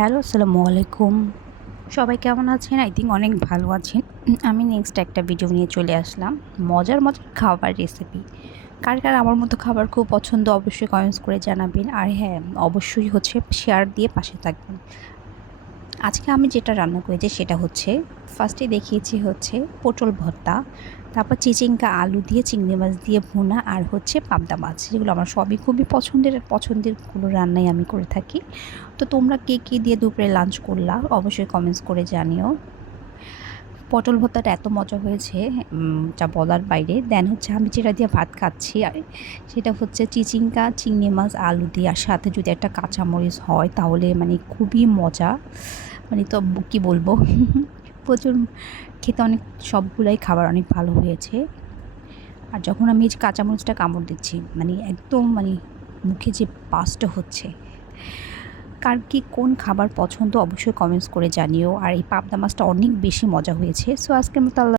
Hello, আসসালামু আলাইকুম। সবাই কেমন আছেন? আই থিংক অনেক ভালো আছেন। আমি নেক্সট একটা ভিডিও নিয়ে চলে আসলাম। মজার, মজার খাবার রেসিপি। কার আমার মতো খাবার খুব পছন্দ অবশ্যই কমেন্টস করে জানাবেন। আর হ্যাঁ, অবশ্যই শেয়ার দিয়ে পাশে থাকবেন। আজকে আমি যেটা রান্না করেছি সেটা হচ্ছে ফার্স্টে দেখিয়েছি পটল ভর্তা, তারপর চিচিঙ্গা আলু দিয়ে চিংড়ি মাছ দিয়ে ভুনা আর পাবদা মাছ, যেগুলো আমার সবই খুবই পছন্দেরগুলো রান্নাই আমি করে থাকি। তো তোমরা কে কী দিয়ে দুপুরে লাঞ্চ করলা অবশ্যই কমেন্টস করে জানিও। পটল ভর্তাটা এত মজা হয়েছে যা বলার বাইরে। দেন আমি যেটা দিয়ে ভাত খাচ্ছি সেটা চিচিঙ্গা চিংড়ি মাছ আলু দিয়ে, আর সাথে যদি একটা কাঁচামরিচ হয় তাহলে মানে খুবই মজা। মানে তো কী বলবো প্রচুর খেতে অনেক, সবগুলাই খাবার অনেক ভালো হয়েছে। আর যখন আমি এই যে কাঁচামরিচটা কামড় দিচ্ছি মানে একদম মানে মুখে যে বাস্ট হচ্ছে। কার কি কোন খাবার পছন্দ অবশ্যই কমেন্টস করে জানিও। আর এই পাবদা মাছটা অনেক বেশি মজা হয়েছে। সো আজকের মতো